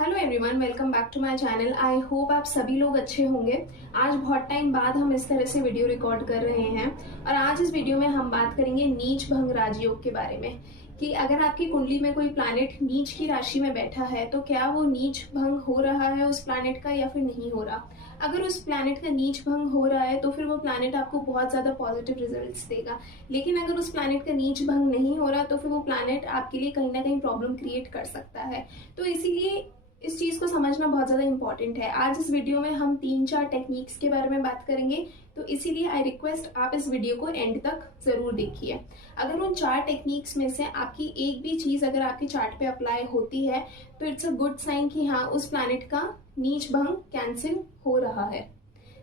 Hello everyone, welcome back to my channel. I hope आप सभी लोग अच्छे होंगे। आज बहुत टाइम बाद हम इस तरह से वीडियो रिकॉर्ड कर रहे हैं और आज इस वीडियो में हम बात करेंगे नीच भंग राजयोग के बारे में कि अगर आपकी कुंडली में कोई प्लैनेट नीच की राशि में बैठा है तो क्या वो नीच भंग हो रहा है उस प्लैनेट का या फिर नहीं हो रहा। अगर उस प्लैनेट का नीच भंग हो रहा है तो फिर वो प्लैनेट आपको बहुत ज्यादा पॉजिटिव रिजल्ट्स देगा, लेकिन अगर उस प्लैनेट का नीच भंग नहीं हो रहा तो फिर वो प्लैनेट आपके लिए कहीं ना कहीं प्रॉब्लम क्रिएट कर सकता है। तो इसीलिए इस चीज को समझना बहुत ज्यादा इंपॉर्टेंट है। आज इस वीडियो में हम 3-4 टेक्निक्स के बारे में बात करेंगे, तो इसीलिए आई रिक्वेस्ट आप इस वीडियो को एंड तक जरूर देखिए। अगर उन 4 टेक्निक्स में से आपकी एक भी चीज अगर आपके चार्ट पे अप्लाई होती है तो इट्स अ गुड साइन कि हाँ उस प्लैनेट का नीच भंग कैंसिल हो रहा है।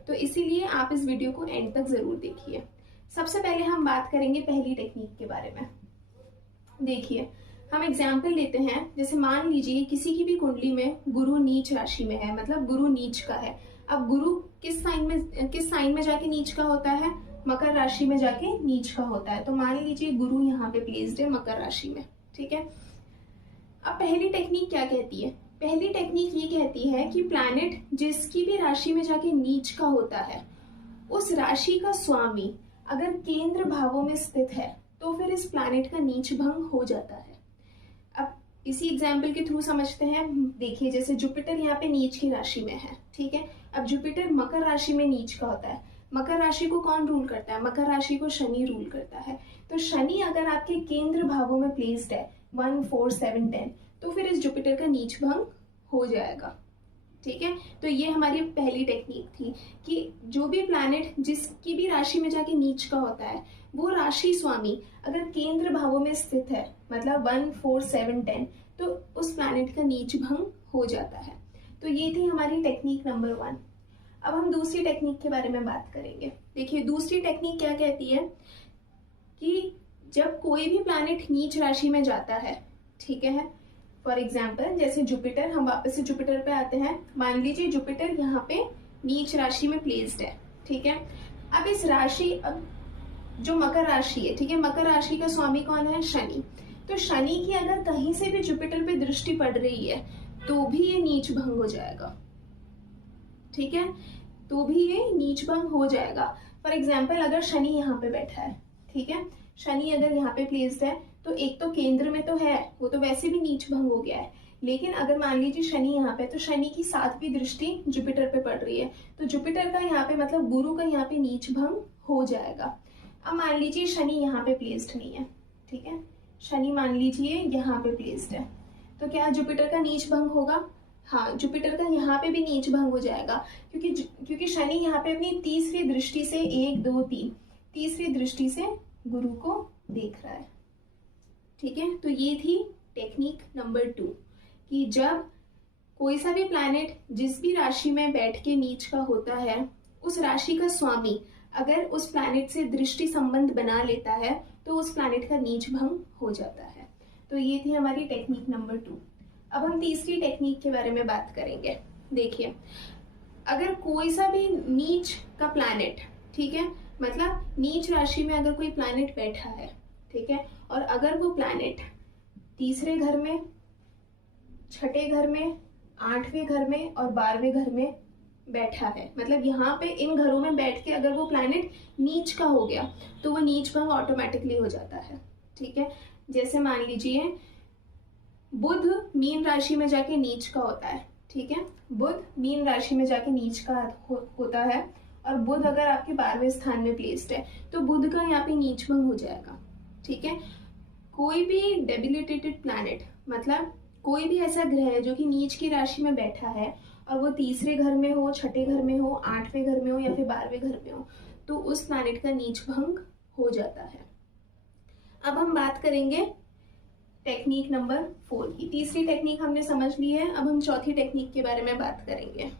तो इसीलिए आप इस वीडियो को एंड तक जरूर देखिए। सबसे पहले हम बात करेंगे पहली टेक्निक के बारे में। देखिए, हम एग्जाम्पल लेते हैं। जैसे मान लीजिए किसी की भी कुंडली में गुरु नीच राशि में है, मतलब गुरु नीच का है। अब गुरु किस साइन में जाके नीच का होता है? मकर राशि में जाके नीच का होता है। तो मान लीजिए गुरु यहाँ पे प्लेस्ड है मकर राशि में, ठीक है। अब पहली टेक्निक क्या कहती है? पहली टेक्निक ये कहती है कि प्लैनेट जिसकी भी राशि में जाके नीच का होता है उस राशि का स्वामी अगर केंद्र भावों में स्थित है तो फिर इस प्लैनेट का नीच भंग हो जाता है। अब इसी एग्जाम्पल के थ्रू समझते हैं। देखिए, जैसे जुपिटर यहाँ पे नीच की राशि में है, ठीक है। अब जुपिटर मकर राशि में नीच का होता है। मकर राशि को कौन रूल करता है? मकर राशि को शनि रूल करता है। तो शनि अगर आपके केंद्र भावों में प्लेस्ड है 1, 4, 7, 10 तो फिर इस जुपिटर का नीच भंग हो जाएगा, ठीक है। तो ये हमारी पहली टेक्निक थी कि जो भी प्लैनेट जिसकी भी राशि में जाके नीच का होता है वो राशि स्वामी अगर केंद्र भावों में स्थित है, मतलब 1, 4, 7, 10 तो उस प्लैनेट का नीच भंग हो जाता है। तो ये थी हमारी टेक्निक नंबर 1। अब हम दूसरी टेक्निक के बारे में बात करेंगे। देखिए, दूसरी टेक्निक क्या कहती है कि जब कोई भी प्लैनेट नीच राशि में जाता है, ठीक है। फॉर एग्जाम्पल जैसे जुपिटर, हम वापस से जुपिटर पे आते हैं। मान लीजिए जुपिटर यहाँ पे नीच राशि में प्लेस्ड है, ठीक है। अब इस राशि, अब जो मकर राशि है, ठीक है, मकर राशि का स्वामी कौन है? शनि। तो शनि की अगर कहीं से भी जुपिटर पे दृष्टि पड़ रही है तो भी ये नीच भंग हो जाएगा, ठीक है। तो भी ये नीच भंग हो जाएगा। फॉर एग्जाम्पल अगर शनि यहाँ पे बैठा है, ठीक है, शनि अगर यहाँ पे प्लेस्ड है तो एक तो केंद्र में तो है, वो तो वैसे भी नीच भंग हो गया है। लेकिन अगर मान लीजिए शनि यहाँ पे, तो शनि की 7वीं दृष्टि जुपिटर पे पड़ रही है तो जुपिटर का यहाँ पे मतलब गुरु का यहाँ पे नीच भंग हो जाएगा। अब मान लीजिए शनि यहाँ पे प्लेस्ड नहीं है, ठीक है, शनि मान लीजिए यहाँ पे प्लेस्ड है तो क्या जुपिटर का नीच भंग होगा? हाँ, जुपिटर का यहाँ पे भी नीच भंग हो जाएगा क्योंकि शनि यहाँ पे अपनी 3वीं दृष्टि से 1, 2, 3 तीसरी दृष्टि से गुरु को देख रहा है, ठीक है। तो ये थी टेक्निक नंबर 2 कि जब कोई सा भी प्लैनेट जिस भी राशि में बैठ के नीच का होता है उस राशि का स्वामी अगर उस प्लैनेट से दृष्टि संबंध बना लेता है तो उस प्लैनेट का नीच भंग हो जाता है। तो ये थी हमारी टेक्निक नंबर 2। अब हम तीसरी टेक्निक के बारे में बात करेंगे। देखिए, अगर कोई सा भी नीच का प्लैनेट, ठीक है, मतलब नीच राशि में अगर कोई प्लैनेट बैठा है, ठीक है, और अगर वो प्लैनेट 3रे घर में, 6ठे घर में, 8वें घर में और 12वें घर में बैठा है, मतलब यहाँ पे इन घरों में बैठ के अगर वो प्लैनेट नीच का हो गया तो वो नीच भंग ऑटोमेटिकली हो जाता है, ठीक है। जैसे मान लीजिए बुध मीन राशि में जाके नीच का होता है, ठीक है, बुध मीन राशि में जाके नीच का होता है और बुध अगर आपके 12वें स्थान में प्लेस्ड है तो बुध का यहाँ पे नीच भंग हो जाएगा, ठीक है। कोई भी डेबिलिटेटेड प्लैनेट, मतलब कोई भी ऐसा ग्रह है जो कि नीच की राशि में बैठा है और वो 3रे घर में हो, 6ठे घर में हो, 8वें घर में हो या फिर 12वें घर में हो तो उस प्लैनेट का नीच भंग हो जाता है। अब हम बात करेंगे टेक्निक नंबर 4 की। तीसरी टेक्निक हमने समझ ली है, अब हम चौथी टेक्निक के बारे में बात करेंगे।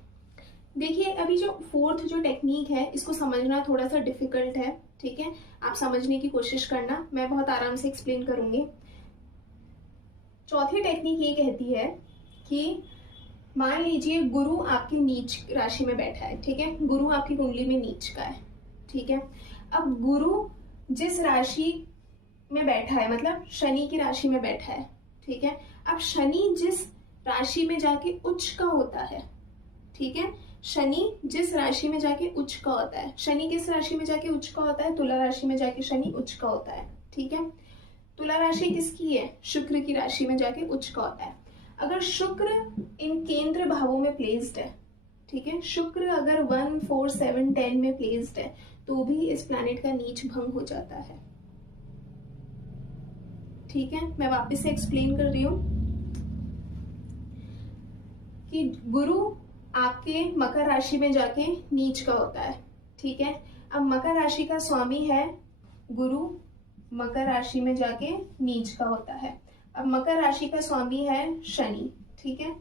देखिए, अभी जो 4th जो टेक्निक है इसको समझना थोड़ा सा डिफिकल्ट है, ठीक है। आप समझने की कोशिश करना, मैं बहुत आराम से एक्सप्लेन करूंगी। चौथी टेक्निक ये कहती है कि मान लीजिए गुरु आपकी नीच राशि में बैठा है, ठीक है, गुरु आपकी कुंडली में नीच का है, ठीक है। अब गुरु जिस राशि में बैठा है, मतलब शनि की राशि में बैठा है, ठीक है। अब शनि जिस राशि में जाके उच्च का होता है, ठीक है। शनि जिस राशि में जाके उच्च का होता है, शनि किस राशि में जाके उच्च का होता है, तुला राशि में जाके शनि उच्च का होता है, ठीक है। तुला राशि किसकी है, शुक्र की राशि में जाके उच्च का होता है। अगर शुक्र इन केंद्र भावों में प्लेस्ड है, ठीक है, शुक्र अगर 1, 4, 7, 10 में प्लेस्ड है तो भी इस प्लैनेट का नीच भंग हो जाता है, ठीक है। मैं वापस से एक्सप्लेन कर रही हूं कि गुरु आपके मकर राशि में जाके नीच का होता है, ठीक है। अब मकर राशि का स्वामी है गुरु, मकर राशि में जाके नीच का होता है। अब मकर राशि का स्वामी है शनि, ठीक है,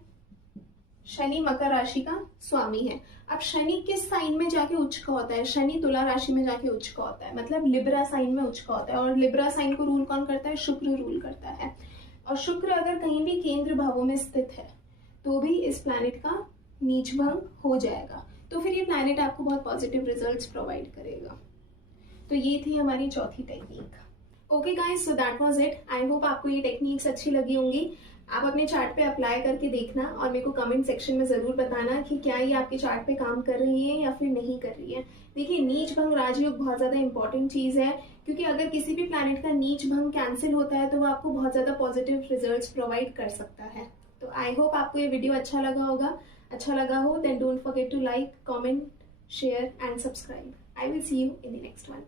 शनि मकर राशि का स्वामी है। अब शनि किस साइन में जाके उच्च का होता है, शनि तुला राशि में जाके उच्च का होता है, मतलब लिब्रा साइन में उच्च का होता है। और लिब्रा साइन को रूल कौन करता है, शुक्र रूल करता है। और शुक्र अगर कहीं भी केंद्र भावों में स्थित है तो भी इस प्लैनेट का नीच भंग हो जाएगा। तो फिर ये प्लैनेट आपको बहुत पॉजिटिव रिजल्ट्स प्रोवाइड करेगा। तो ये थी हमारी चौथी technique. Okay guys, so that was it. I hope आपको ये टेक्निक्स अच्छी लगी होंगी। आप अपने चार्ट पे अप्लाई करके देखना और मेरे को कमेंट सेक्शन में जरूर बताना कि क्या ये आपके चार्ट पे काम कर रही है या फिर नहीं कर रही है। देखिए, नीच भंग राजयोग बहुत ज्यादा इंपॉर्टेंट चीज है, क्योंकि अगर किसी भी प्लैनेट का नीच भंग कैंसिल होता है तो वो आपको बहुत ज्यादा पॉजिटिव रिजल्ट्स प्रोवाइड कर सकता है। तो आई होप आपको ये वीडियो अच्छा लगा होगा। अच्छा लगा हो then don't forget to like, comment, share and subscribe. I will see you in the next one.